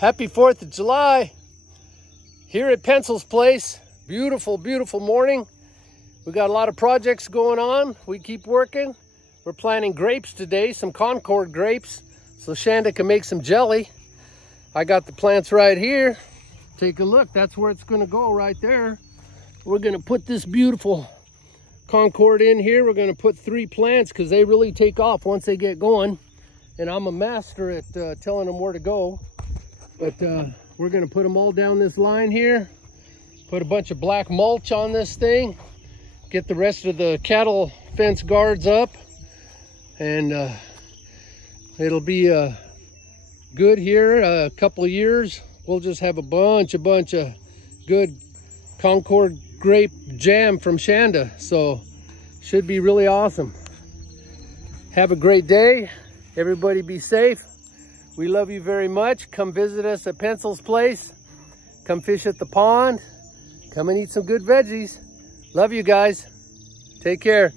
Happy 4th of July here at Pencilsplace. Beautiful, beautiful morning. We got a lot of projects going on. We keep working. We're planting grapes today, some Concord grapes, so Shanda can make some jelly. I got the plants right here. Take a look. That's where it's going to go right there. We're going to put this beautiful Concord in here. We're going to put 3 plants because they really take off once they get going. And I'm a master at telling them where to go. But we're going to put them all down this line here. Put a bunch of black mulch on this thing. Get the rest of the cattle fence guards up. And it'll be good here. A couple of years. We'll just have a bunch of good Concord grape jam from Shanda. So should be really awesome. Have a great day. Everybody be safe. We love you very much. Come visit us at Pencilsplace. Come fish at the pond. Come and eat some good veggies. Love you guys. Take care.